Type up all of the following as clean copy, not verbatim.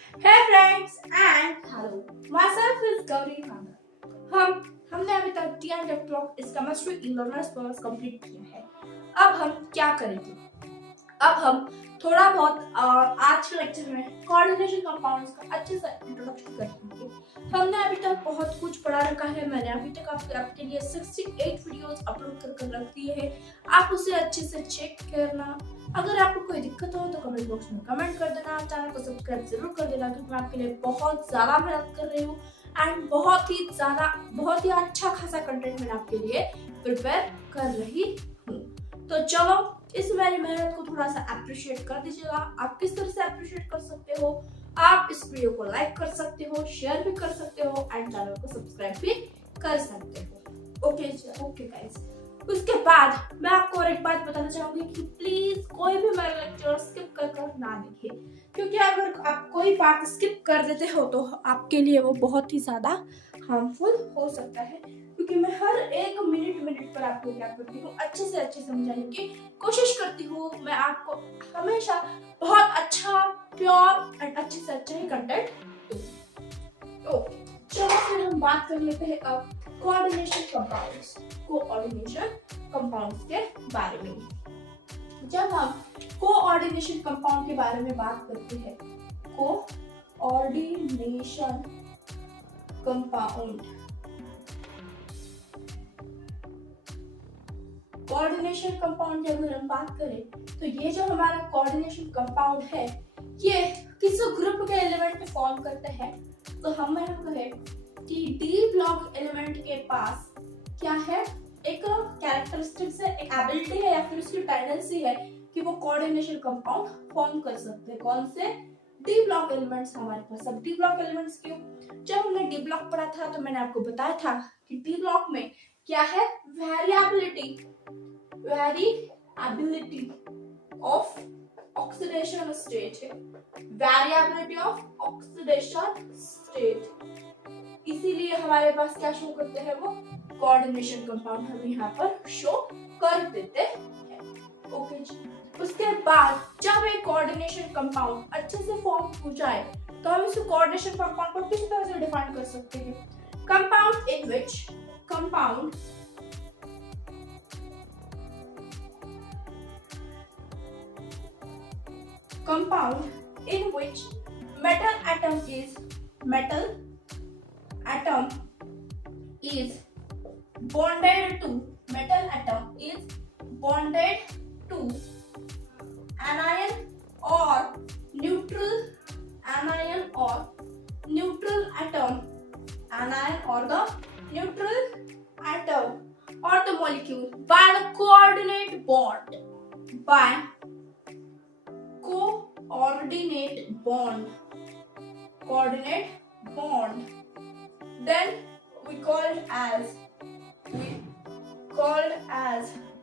Hey friends and hello. Myself is Gauri Khanna. हमने अभी तक टी ब्लॉक इस केमिस्ट्री ई-लर्नर्स कोर्स कंप्लीट किया है। अब हम क्या करेंगे? अब हम थोड़ा बहुत आज के लेक्चर में कोऑर्डिनेशन कंपाउंड्स का अच्छे से इंट्रोडक्शन करेंगे। हमने अभी तक बहुत कुछ पढ़ा रखा है। मैंने अभी तक आपके लिए 68 वीडियोस अपलोड कर रख दिए हैं। आप उसे अच्छे से चेक करना। अगर आपको कोई दिक्कत हो तो कमेंट बॉक्स में कमेंट कर देना। चैनल को सब्सक्राइब जरूर कर देना क्योंकि मैं आपके लिए बहुत ज्यादा मेहनत कर रही हूँ एंड बहुत ही अच्छा खासा कंटेंट मैं आपके लिए प्रिपेयर कर रही हूँ। तो चलो इस मेरी मेहनत को थोड़ा सा अप्रिशिएट कर दीजिएगा। आप किस तरह से अप्रिशिएट कर सकते हो? आप इस वीडियो को लाइक कर सकते हो, शेयर भी कर सकते हो एंड चैनल को सब्सक्राइब भी कर सकते हो। Okay guys. उसके बाद मैं आपको और एक बात बताना चाहूंगी कि प्लीज कोई भी मेरा लेक्चर स्किप कर ना देखिए, क्योंकि अगर आप कोई बात स्किप कर देते हो तो आपके लिए वो बहुत ही ज्यादा हार्मफुल हो सकता है। क्योंकि मैं हर एक मिनट पर आपको क्या करती हूँ, अच्छे से अच्छे समझाने की कोशिश करती हूँ। मैं आपको हमेशा बहुत अच्छा, प्योर एंड अच्छे से अच्छा ही कंटेंट दूँ। ओके, चलो फिर हम बात कर लेते हैं अब कोऑर्डिनेशन कंपाउंड्स के बारे में। जब हम कोऑर्डिनेशन कंपाउंड के बारे में बात करते हैं, कोऑर्डिनेशन कंपाउंड की अगर हम बात करें तो ये जो हमारा कोऑर्डिनेशन कंपाउंड है ये किस ग्रुप के एलिमेंट में फॉर्म करते हैं। तो हम कहें कि डी ब्लॉक एलिमेंट के पास क्या है, एक कैरेक्टरिस्टिक्स है, एक एबिलिटी है या फिर उसकी टेंडेंसी है कि वो कोऑर्डिनेशन कंपाउंड फॉर्म कर सकते हैं। कौन से? डी ब्लॉक एलिमेंट्स हमारे पास। अब डी ब्लॉक एलिमेंट्स क्यों? जब हमने डी ब्लॉक पढ़ा था तो मैंने आपको बताया था कि डी ब्लॉक में क्या है, वेरिएबिलिटी ऑफ ऑक्सीडेशन स्टेट है, वेरिएबिलिटी ऑफ ऑक्सीडेशन स्टेट। इसीलिए हमारे पास क्या शो करते हैं, वो कोऑर्डिनेशन कंपाउंड हम यहाँ पर शो कर देते हैं। ओके जी। उसके बाद जब एक कोऑर्डिनेशन कंपाउंड अच्छे से फॉर्म हो जाए तो हम इस कोऑर्डिनेशन कंपाउंड को किस तरह से डिफाइन कर सकते हैं? Compound in which metal atom is bonded to anion or neutral atom, or the molecule by the coordinate bond, then we called as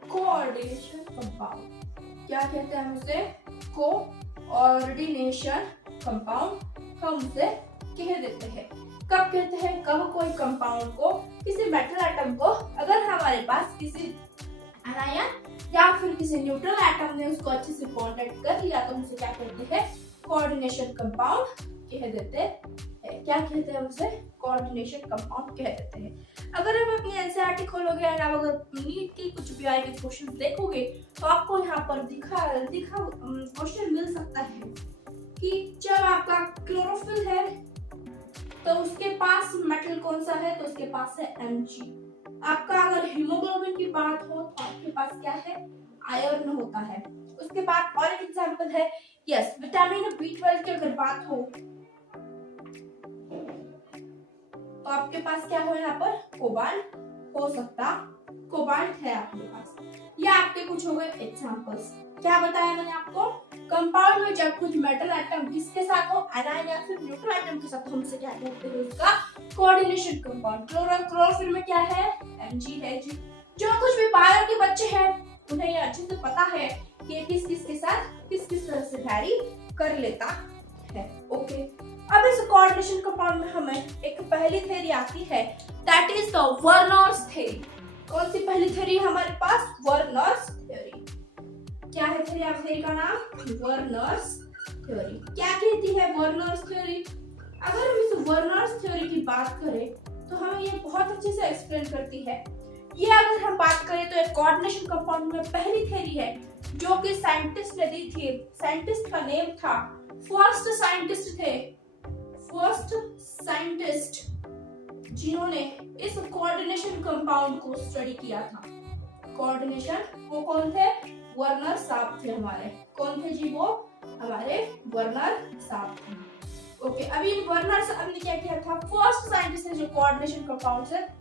coordination compound। क्या कहते हैं उसे? कोऑर्डिनेशन कंपाउंड हम उसे कह देते हैं। कब कहते हैं? कब कोई कंपाउंड को, किसी मेटल एटम को अगर हमारे पास किसी आयन या फिर किसी न्यूट्रल एटम ने उसको अच्छे से बॉन्डेड कर लिया तो उसे क्या कहते हैं? कोऑर्डिनेशन कंपाउंड कह देते हैं। क्या कहते हैं उसे? कोऑर्डिनेशन कंपाउंड कह देते हैं। अगर हम अपनी एनसीईआरटी खोलोगे और आप अगर नीट की कुछ भी आए क्वेश्चन देखोगे तो आपको यहाँ पर दिखा क्वेश्चन मिल सकता है कि जब आपका क्लोरोफिल है तो उसके पास मेटल कौन सा है? तो उसके पास है Mg। आपका अगर हीमोग्लोबिन की बात हो तो आपके पास क्या है? आयरन होता है। उसके बाद और एक एग्जांपल है, यस, विटामिन B12 की अगर बात हो तो आपके पास क्या हो? यहाँ पर कोबाल्ट हो सकता, कोबाल्ट है आपके पास। ये आपके कुछ हो गए एग्जांपल्स। क्या बताया मैंने आपको? कंपाउंड में जब कुछ मेटल एटम किसके साथ हो, एनायन या फिर न्यूट्रल एटम के साथ, हमसे क्या कहते हैं? उसका कोऑर्डिनेशन कंपाउंड। क्लोरोफिल में क्या है? Mg है जी। जो कुछ भी बायो के बच्चे हैं उन्हें ये अच्छे से पता है कि किस के साथ किस तरह से वैरी कर लेता है। ओके, अब इस कोऑर्डिनेशन कंपाउंड में हमें एक पहली थ्योरी आती है, that is the Werner's theory. कौन सी पहली थ्योरी हमारे पास? Werner's theory. क्या है थ्योरी का नाम? Werner's theory. क्या कहती है वर्नर्स थ्योरी? अगर हम इस वर्नर्स थ्योरी की बात करें तो हमें ये बहुत अच्छे से एक्सप्लेन करती है। ये अगर हम बात करें तो एक कोऑर्डिनेशन कंपाउंड में पहली थ्योरी है जो कि साइंटिस्ट ने दी थी। साइंटिस्ट का नेम था, फर्स्ट साइंटिस्ट थे, फर्स्ट साइंटिस्ट जिन्होंने इस कोऑर्डिनेशन कंपाउंड को स्टडी किया था। कोऑर्डिनेशन वो कौन थे? वर्नर साहब थे हमारे। कौन थे जी? वो हमारे वर्नर साहब थे। ओके, अभी वर्नर साहब ने क्या किया था? फर्स्ट साइंटिस्ट ने जो कोऑर्डिनेशन कंपाउंड है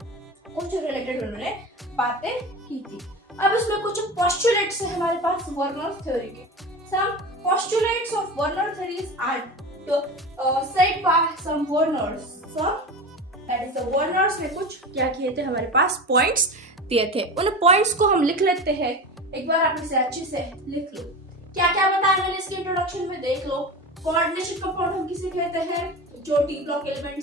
उनसे रिलेटेड उन्होंने बातें की थी। अब इसमें कुछ पोस्टुलेट्स है हमारे पास वर्नर थ्योरी के। Some postulates of Werner theories are said by some Werners. That is the Werners ने कुछ क्या किए थे? हमारे पास पॉइंट्स दिए थे। उन पॉइंट्स को हम लिख लेते हैं। एक बार आप इसे अच्छे से लिख लो। क्या क्या बताया मैंने इसके इंट्रोडक्शन में, देख लो। कोऑर्डिनेशन कंपाउंड हम किसे कहते हैं? जो डी ब्लॉक एलिमेंट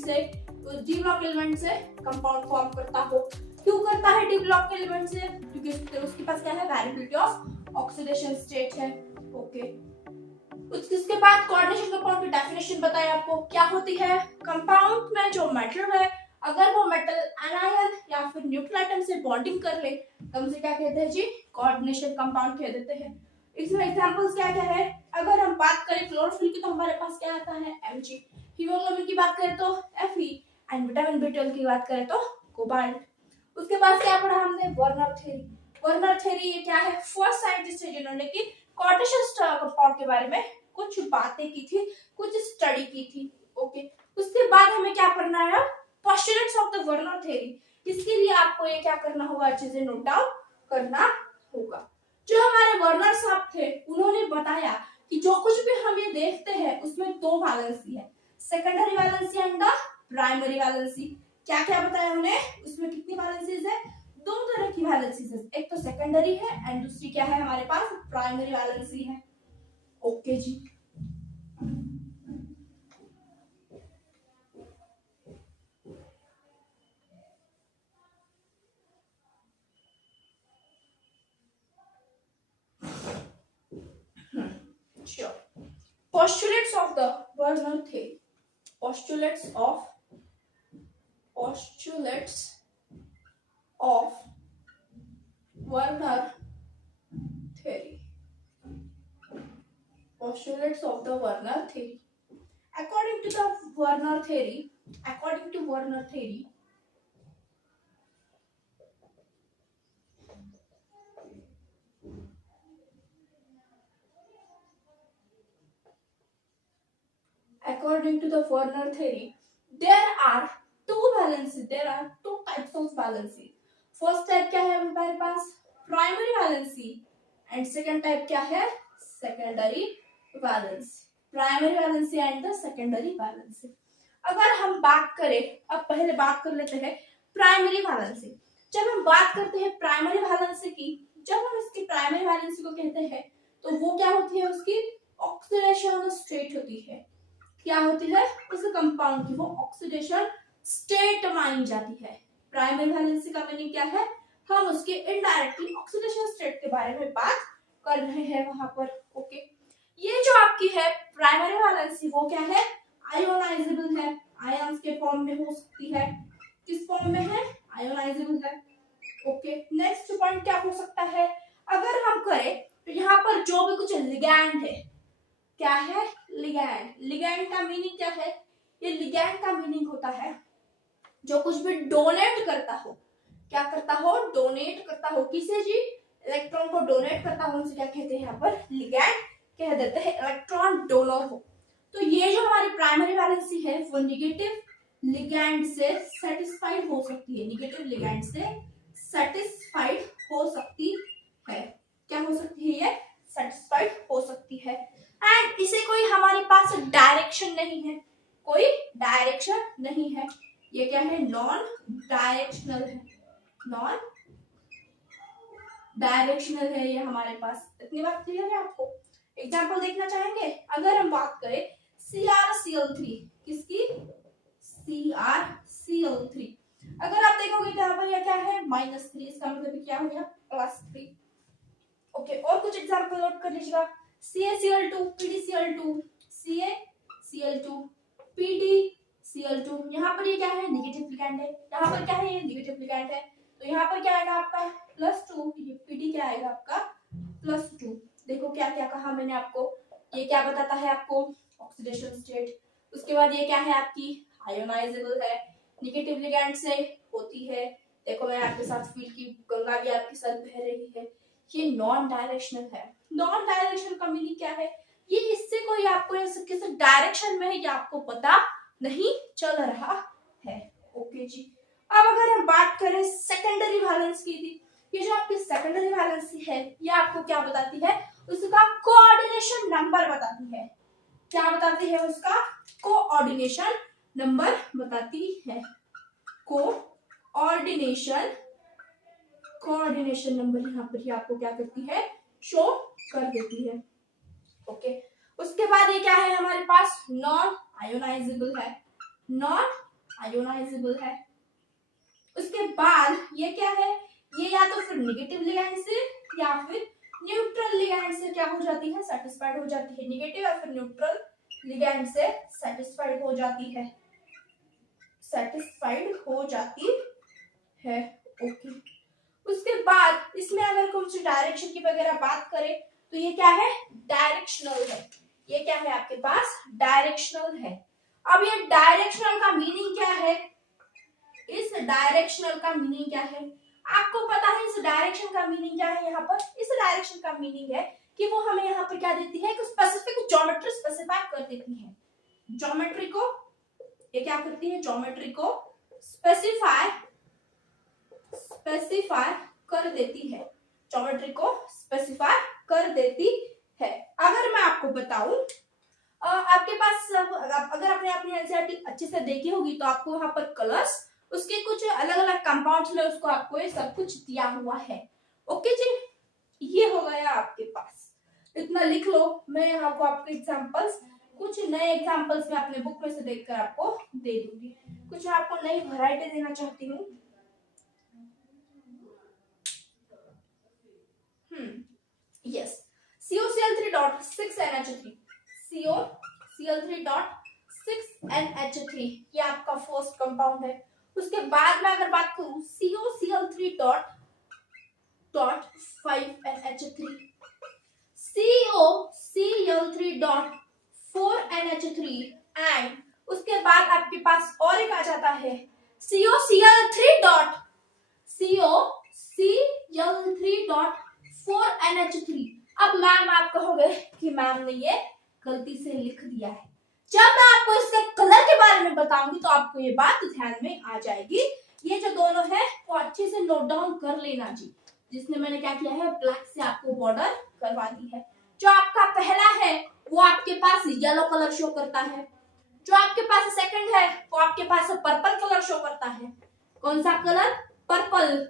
से कंपाउंड फॉर्म करता हो। क्यों करता है डी ब्लॉक एलिमेंट से? क्योंकि उसके पास क्या है? वेरिएबिलिटी ऑफ ऑक्सीडेशन स्टेट है। ओके, उसके बाद कोऑर्डिनेशन कंपाउंड की डेफिनेशन बताए आपको। क्या होती है? कंपाउंड में जो मेटल है, अगर वो मेटल एनायन या फिर न्यूट्रल एटम से बॉन्डिंग कर ले तो उसे क्या कहते हैं जी? कोऑर्डिनेशन कंपाउंड कह देते हैं। इसमें एग्जांपल्स क्या क्या है? अगर हम बात करें क्लोरोफिल की तो हमारे पास क्या आता है? Mg। हीमोग्लोबिन की बात करें तो Fe एंड विटामिन B12 की बात करें तो कोबाल्ट। उसके बाद क्या पढ़ा हमने? Werner theory. वर्नर थ्योरी ये क्या है? फर्स्ट साइंटिस्ट है जिन्होंने की कोऑर्डिनेशन कंपाउंड के बारे में कुछ बातें की थी, कुछ स्टडी की थी। ओके, उसके बाद हमें क्या पढ़ना है? Postulates of the Werner theory. इसके लिए आपको ये क्या करना होगा? अच्छे से नोट डाउन करना होगा। जो हमारे वर्नर साहब थे उन्होंने बताया कि जो कुछ भी हम ये देखते हैं उसमें दो वैलेंसी है, secondary valency and the primary valency. क्या क्या बताया उन्होंने? उसमें कितनी वैलेंसीज है? दो तरह की वैलेंसीज है, एक तो सेकेंडरी है एंड दूसरी क्या है हमारे पास? प्राइमरी वैलेंसी है। ओके जी, sure. Postulates of the Werner theory. Postulates of Werner theory. Postulates of the Werner theory. According to Werner theory, there are two types of valency. First type क्या है हमारे पास? Primary valency and second type क्या है? Secondary valency. Primary valency and the secondary valency. अगर हम बात करें, अब पहले बात कर लेते हैं प्राइमरी वैलेंसी। जब हम बात करते हैं प्राइमरी वैलेंसी की, जब हम इसकी प्राइमरी वैलेंसी को कहते हैं तो वो क्या होती है? उसकी ऑक्सीडेशन स्टेट होती है। क्या होती है? उस कंपाउंड की वो ऑक्सीडेशन स्टेट मानी जाती है। प्राइमरी वैलेंसी का मीनिंग क्या है? हम उसके इनडायरेक्टली ऑक्सीडेशन स्टेट के बारे में बात कर रहे हैं वहां पर। ओके, ये जो आपकी है प्राइमरी वैलेंसी वो क्या है? आयोनाइजेबल है, आयंस के फॉर्म में हो सकती है। किस फॉर्म में है? आयोनाइजेबल है। ओके, नेक्स्ट पॉइंट क्या हो सकता है? अगर हम करें तो यहाँ पर जो भी कुछ लिगैंड है, क्या है? लिगैंड। लिगैंड का मीनिंग क्या है? ये लिगैंड का मीनिंग होता है जो कुछ भी डोनेट करता हो। क्या करता हो? डोनेट करता हो। किसे जी? इलेक्ट्रॉन को डोनेट करता हो, उसे क्या कहते हैं यहाँ पर? लिगैंड कह देते हैं। इलेक्ट्रॉन डोनर हो तो ये जो हमारी प्राइमरी वैलेंसी है वो निगेटिव लिगैंड से सेटिस्फाइड हो सकती है। निगेटिव लिगैंड से सेटिस्फाइड हो सकती है। क्या हो सकती है? ये सेटिस्फाइड हो सकती है। एंड इसे कोई हमारे पास डायरेक्शन नहीं है, कोई डायरेक्शन नहीं है। ये क्या है? नॉन डायरेक्शनल है। नॉन डायरेक्शनल है ये हमारे पास। इतनी बात क्लियर है आपको? एग्जांपल देखना चाहेंगे? अगर हम बात करें CrCl3, किसकी? CrCl3। अगर आप देखोगे तो यहाँ पर यह क्या है? -3, इसका मतलब क्या हो गया? +3। ओके, और कुछ एग्जांपल नोट कर लीजिएगा। CaCl2, PdCl2, Ca Cl2 Pd Cl2। यहाँ पर ये क्या है, नेगेटिव लिगैंड है, यहाँ पर क्या है, ये नेगेटिव लिगैंड है, तो यहाँ पर क्या आएगा आपका +2, ये Pd क्या आएगा आपका +2। देखो क्या क्या कहा मैंने आपको, ये क्या बताता है आपको, ऑक्सीडेशन स्टेट। उसके बाद ये क्या है आपकी आयोनाइजेबल है, नेगेटिव लिगैंड से होती है। देखो मैं आपके साथ फील्ड की गंगा भी आपके साथ बह रही है। ये नॉन डायरेक्शनल है। नॉन डायरेक्शनल का मीनिंग क्या है, ये इससे कोई आपको किसी डायरेक्शन में है ये आपको पता नहीं चल रहा है। ओके जी। अब अगर हम बात करें सेकेंडरी वैलेंस की थी, ये जो आपकी सेकेंडरी वैलेंस है ये आपको क्या बताती है, उसका कोऑर्डिनेशन नंबर बताती है। क्या बताती है, उसका कोऑर्डिनेशन नंबर बताती है। कोऑर्डिनेशन नंबर यहाँ पर ही आपको क्या करती है, शो कर देती है। ओके। उसके बाद ये क्या है हमारे पास, नॉन आयोनाइजेबल है, नॉन आयोनाइजेबल है। उसके बाद ये क्या है, ये या तो फिर नेगेटिव लिगैंड से या फिर न्यूट्रल लिगैंड से क्या हो जाती है, सेटिस्फाइड हो जाती है। नेगेटिव या फिर न्यूट्रल लिगैंड से सेटिस्फाइड हो जाती है, सेटिस्फाइड हो जाती है। ओके। उसके बाद इसमें अगर कुछ डायरेक्शन की वगैरह बात करें तो ये क्या है, डायरेक्शनल है। ये क्या है आपके पास, डायरेक्शनल है। अब ये डायरेक्शनल का मीनिंग क्या है, इस डायरेक्शनल का मीनिंग क्या है आपको पता है, इस डायरेक्शन का मीनिंग क्या है। यहाँ पर इस डायरेक्शन का मीनिंग है कि वो हमें यहाँ पर क्या देती है, एक स्पेसिफिक ज्योमेट्री स्पेसिफाई कर देती है। ज्योमेट्री को ये क्या करती है, ज्योमेट्री को स्पेसिफाई कर देती है, ज्योमेट्री को स्पेसिफाई कर देती है। अगर मैं आपको बताऊं, आपके पास अगर आपने अपनी एनसीईआरटी अच्छे से देखी होगी तो आपको वहां पर कलर्स, उसके कुछ अलग अलग कंपाउंड्स में उसको आपको ये सब कुछ दिया हुआ है। ओके जी, ये हो गया आपके पास, इतना लिख लो। मैं यहाँ को आपको एग्जांपल्स, कुछ नए एग्जांपल्स मैं अपने बुक में से देखकर आपको दे दूंगी। कुछ आपको नई वैरायटी देना चाहती हूँ। यस, COCl3.6NH3, COCl3.6NH3 ये आपका फर्स्ट कंपाउंड है। उसके बाद में अगर बात करूं COCl3.5NH3, COCl3.4NH3 एंड उसके बाद आपके पास और एक आ जाता है COCl3.4NH3। अब मैम आप कहोगे कि मैम ने ये गलती से लिख दिया है। जब मैं आपको इसके कलर के बारे में बताऊंगी तो आपको ये बात ध्यान में आ जाएगी। ये जो दोनों है वो अच्छे से नोट डाउन कर लेना जी। जिसने मैंने क्या किया है, ब्लैक से आपको बॉर्डर करवा दी है। जो आपका पहला है वो आपके पास येलो कलर शो करता है, जो आपके पास सेकंड है वो आपके पास पर्पल कलर शो करता है। कौन सा कलर, पर्पल।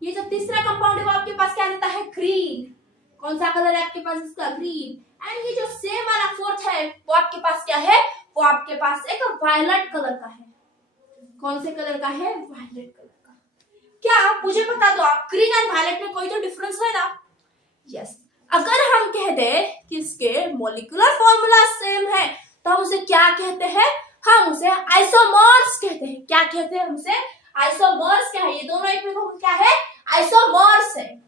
ये जो तीसरा कंपाउंड है वो आपके पास क्या देता है, ग्रीन। कौन सा कलर है आपके पास इसका, ग्रीन। एंड ये जो सेम वाला फोर्थ है वो आपके पास क्या है, वो आपके पास एक वायलेट कलर का है। कौन से कलर का है, वायलेट कलर का। क्या आप मुझे बता दो, आप ग्रीन एंड वायलेट में कोई तो डिफरेंस है ना। यस, अगर हम कह दे कि इसके मॉलिक्यूलर फॉर्मूला सेम है तो हम उसे क्या कहते हैं, हम उसे आइसोमर्स कहते हैं। क्या कहते हैं उसे, आइसोमर्स। क्या है, ये दोनों एक दूसरे को क्या है, आइसोमर्स है।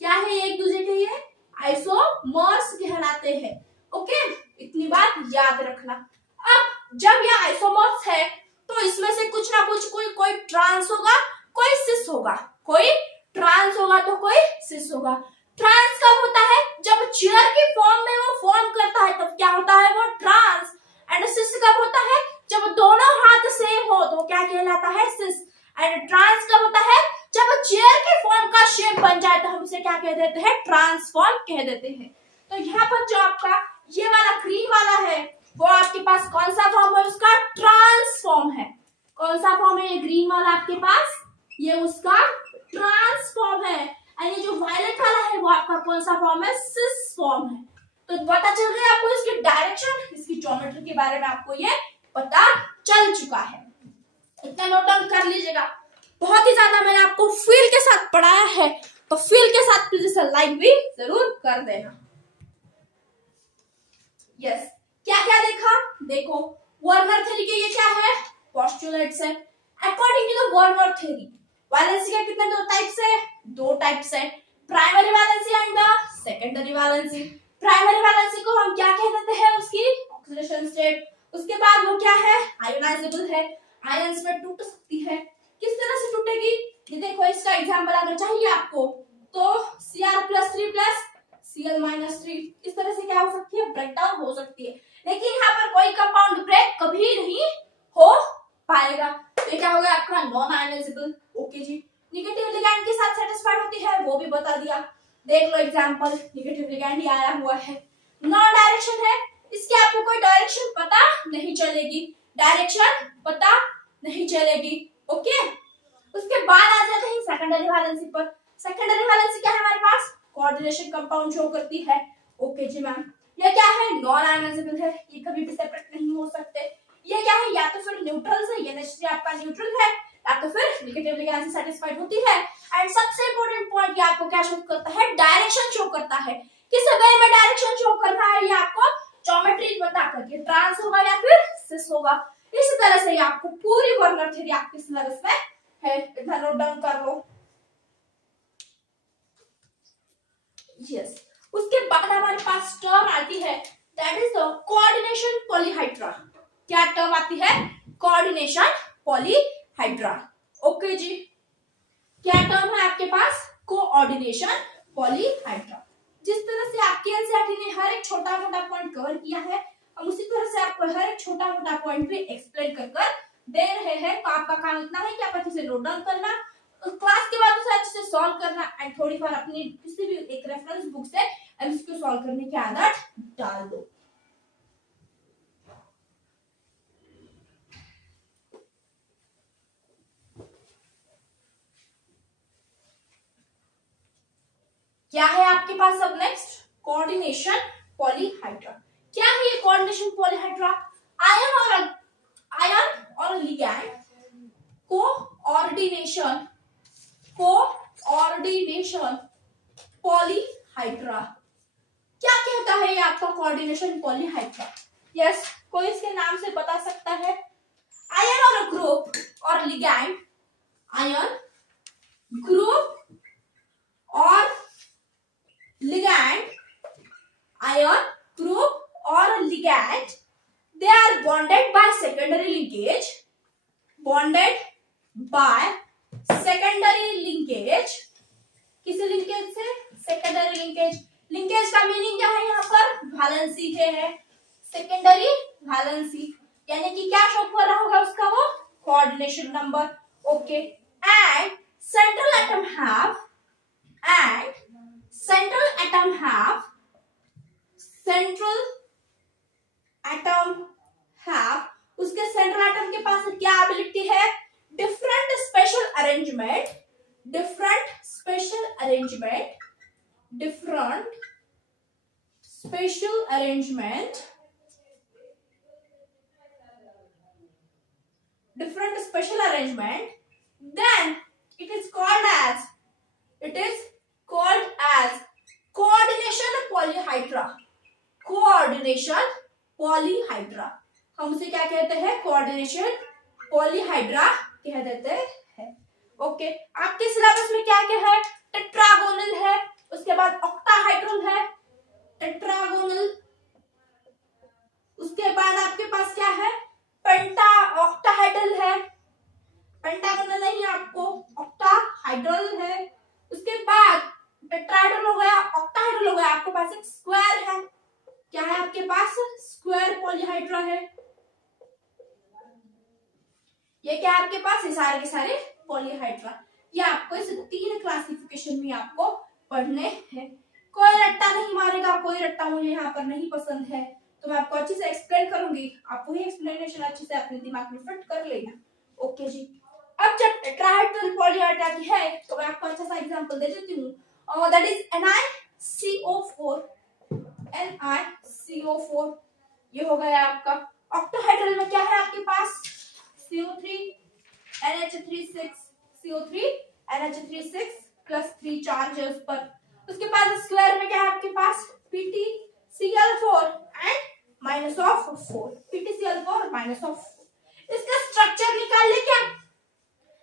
क्या है, ये एक दूसरे के ये आइसोमर्स कहलाते हैं। ओके, इतनी बात याद रखना। अब जब ये आइसोमर्स है तो इसमें से कुछ ना कुछ कोई ट्रांस होगा, कोई सिस होगा। कोई ट्रांस होगा तो कोई सिस होगा। ट्रांस कब होता है, जब चेयर की फॉर्म में वो फॉर्म करता है तब क्या होता है, वो ट्रांस। एंड सिस कब होता है, जब दोनों हाथ सेम हो तो क्या कहलाता है, सिस। एंड ट्रांस कब होता है, जब चेयर के फॉर्म का शेप बन जाए तो हम उसे क्या कह देते हैं, ट्रांसफॉर्म कह देते हैं। तो यहाँ पर जो आपका ये वाला ग्रीन वाला है वो आपके पास कौन सा फॉर्म है, उसका ट्रांसफॉर्म है। कौन सा फॉर्म है ये ग्रीन वाला आपके पास, ये उसका ट्रांसफॉर्म है। एंड ये जो वायलेट वाला है वो आपका कौन सा फॉर्म है, सिस फॉर्म है। तो पता चल गया आपको इसकी डायरेक्शन, इसकी ज्योमेट्री के बारे में आपको ये पता चल चुका है। इतना नोट डाउन कर लीजिएगा। बहुत ही ज्यादा मैंने आपको फील के साथ पढ़ाया है तो फील के साथ प्लीज इसे लाइक भी जरूर कर देना। यस, क्या क्या देखा, देखो वार्नर थ्योरी के ये क्या है, पोस्टुलेट्स है। According to the Werner theory valency का कितने दो टाइप्स है, दो टाइप्स है, primary valency and secondary valency. Primary valency को हम क्या कह देते हैं, उसकी ऑक्सीडेशन स्टेट। उसके बाद वो क्या है, आयोनाइजेबल है, आयंस में टूट सकती है। किस तरह से टूटेगी, ये देखो इसका एग्जांपल अगर चाहिए आपको तो Cr+3 Cl-3 इस तरह से क्या हो सकती है, ब्रेक डाउन हो सकती है। लेकिन यहाँ पर कोई कंपाउंड ब्रेक कभी नहीं हो पाएगा। तो क्या हो गया आपका नॉन आयनाइजेबल। ओके जी, नेगेटिव लिगैंड के साथ सेटिस्फाइड होती है वो भी बता दिया। देख लो एग्जांपल, नेगेटिव लिगैंड ही आया हुआ है, नॉन डायरेक्शन है, इसके आपको कोई डायरेक्शन पता नहीं चलेगी, डायरेक्शन पता नहीं चलेगी। ओके, उसके बाद आ जाते हैं सेकेंडरी वैलेंसी पर। सेकेंडरी वैलेंसी क्या है हमारे पास, कोऑर्डिनेशन कंपाउंड शो करती है। ओके जी मैम, ये क्या है, नॉन आयनाइजेबल है, ये कभी भी सेपरेट नहीं हो सकते। ये क्या है, या तो फिर न्यूट्रल से, ये नेचुरली आपका न्यूट्रल है, या तो फिर नेगेटिव लिगैंड से सैटिस्फाइड होती है। एंड सबसे इंपॉर्टेंट पॉइंट ये आपको क्या शो करता है, डायरेक्शन शो करता है। किस वे में डायरेक्शन शो करता है, ये आपको ज्योमेट्री बता करके, ट्रांस होगा या फिर सिस होगा। इस तरह से ये आपको पूरी वार्नर थ्योरी आपके सिलेबस में है, इधर नोट डाउन कर लो। यस, उसके बाद हमारे पास टर्म आती है दैट इज द कोऑर्डिनेशन पॉलीहाइड्रा। क्या टर्म आती है, कोऑर्डिनेशन पॉलीहाइड्रा। ओके जी, क्या टर्म है आपके पास, कोऑर्डिनेशन पॉलीहाइड्रा। जिस तरह से आपके एनसीईआरटी ने हर एक छोटा मोटा पॉइंट कवर किया है, हम उसी तरह से आपको हर एक छोटा मोटा पॉइंट भी एक्सप्लेन कर कर दे रहे हैं। तो आपका काम इतना है कि आप अच्छे से नोट डाउन करना, क्लास के बाद उसे अच्छे से सॉल्व करना एंड थोड़ी बार अपनी किसी भी एक रेफरेंस बुक से एमसीक्यू सॉल्व करने की आदत डाल दो। क्या है आपके पास अब नेक्स्ट, कोऑर्डिनेशन पॉलीहाइड्रा। क्या है ये कोऑर्डिनेशन पॉलीहाइड्रा, आयन और लिगैंड कोऑर्डिनेशन पॉलीहाइड्रा। क्या कहता है ये आपका कोऑर्डिनेशन पॉलीहाइड्रा। यस, कोई इसके नाम से बता सकता है, आयन और ग्रुप और लिगैंड, आयन ग्रुप और लिगैंड, आयन ग्रुप और ligand, they are bonded by secondary linkage, bonded by secondary linkage। किस लिंकेज से, सेकेंडरी लिंकेज। लिंकेज का मीनिंग क्या है यहाँ पर, वैलेंसी है, सेकेंडरी वैलेंसी यानी कि क्या शो कर रहा होगा उसका वो coordination number. Okay, and central atom have उसके सेंट्रल एटम के पास क्या एबिलिटी है, different special arrangement then it is called as coordination polyhydra। हम उसे क्या कहते हैं, कोऑर्डिनेशन पॉलीहाइड्रा कह देते हैं। ओके, आपके सिलेबस में क्या क्या है, टेट्रागोनल है, उसके बाद ऑक्टाहाइड्रल है, टेट्रागोनल, उसके बाद आपके पास क्या है, पेंटा ऑक्टाहाइड्रल है, पेंटागोनल नहीं आपको ऑक्टाहाइड्रल है। उसके बाद टेट्राहाइड्रल हो गया, ऑक्टाहाइड्रल हो गया, आपके पास एक स्क्वायर है, क्या है आपके पास, स्क्वायर पॉलीहाइड्रा है। ये क्या आपके पास, ये सारे के सारे पॉलीहाइड्रा। ये आपको इस तीन क्लासिफिकेशन में आपको पढ़ने हैं। कोई रट्टा नहीं मारेगा, कोई रट्टा मुझे यहाँ पर नहीं पसंद है, तो मैं आपको अच्छे से एक्सप्लेन करूंगी, आप वही एक्सप्लेनेशन अच्छे से अपने दिमाग में फिट कर लेना। ओके जी, अब जब टेट्राहाइड्रल पॉलीहाइड्रा की है तो मैं आपको अच्छा सा एग्जांपल दे देती हूँ, और दैट इज NiCO4। NiCO4 ये हो गया आपका। ऑक्टाहाइड्रल में क्या है आपके पास, CO3 NH36 CO3 NH36 plus 3 charge है उस पर। उसके बाद स्क्वायर में क्या है आपके पास, PtCl4 and minus of 4, PTCl4 minus of 4। इसका स्ट्रक्चर निकाल ले, क्या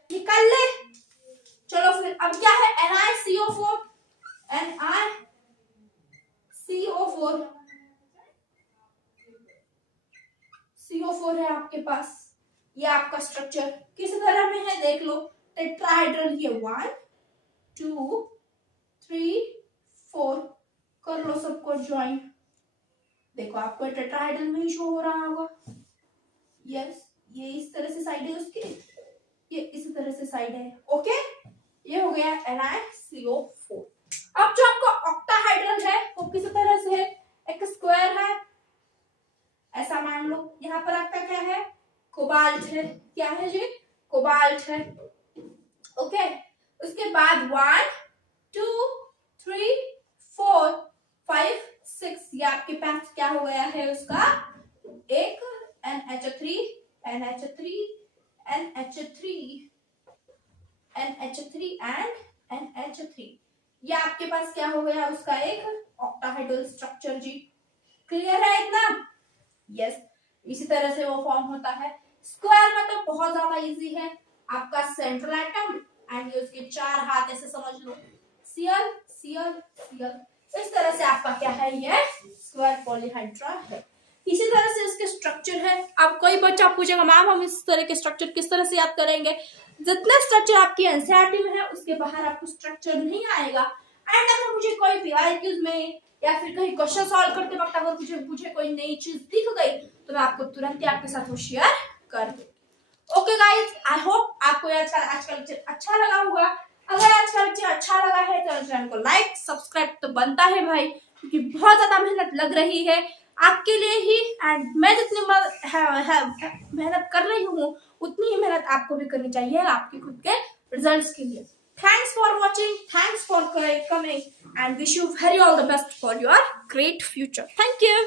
निकाल ले? चलो फिर अब क्या है, NiCO4, NiCO4 CO4 है आपके पास। ये आपका स्ट्रक्चर किस तरह में है देख लो, टेट्राहेड्रल। ये 1 2 3 4 कर लो सबको ज्वाइन। देखो आपको टेट्राहेड्रल में ही शो हो रहा होगा। यस, ये इस तरह से साइड है उसकी, ये इस तरह से साइड है। ओके, ये हो गया NiCO4। अब जो आपका ऑक्टाहाइड्रल है वो किस तरह से है, एक स्क्वायर है ऐसा मान लो। यहाँ पर आपका क्या है, कोबाल्ट है। क्या है जी, कोबाल्ट है। ओके, उसके बाद 1 2 3 4 5 6 ये आपके पास क्या हो गया है, उसका एक NH3 NH3 NH3 NH3 and NH3। ये आपके पास क्या हो गया, उसका एक ऑक्टाहेड्रल स्ट्रक्चर जी। क्लियर है इतना? यस, इसी तरह से वो फॉर्म होता है। स्क्वायर में तो बहुत ज्यादा इजी है, आपका सेंट्रल एटम एंड ये उसके 4 हाथ ऐसे समझ लो, Cl Cl Cl। इस तरह से आपका क्या है, ये स्क्वायर पॉलीहाइड्रा है। इसी तरह से इसके स्ट्रक्चर है। अब कोई बच्चा पूछेगा मैम हम इस तरह के स्ट्रक्चर किस तरह से याद करेंगे? जितना स्ट्रक्चर आपकी एनसीईआरटी में है उसके बाहर आपको स्ट्रक्चर नहीं आएगा। एंड अगर मुझे कोई पीआईक्यूज में या फिर कहीं क्वेश्चन सॉल्व करते वक्त अगर मुझे कोई नई चीज दिख गई तो मैं आपको तुरंत ही आपके साथ वो शेयर कर दूंगी। ओके गाइस, आई होप आपको आज का लेक्चर अच्छा लगा होगा। अगर आज का लेक्चर अच्छा लगा है तो चैनल को लाइक सब्सक्राइब तो बनता है भाई, क्योंकि बहुत ज्यादा मेहनत लग रही है आपके लिए ही। एंड मैं जितनी मेहनत कर रही हूँ उतनी ही मेहनत आपको भी करनी चाहिए आपके खुद के रिजल्ट्स के लिए। Thanks for watching, thanks for coming, and wish you very all the best for your great future. Thank you.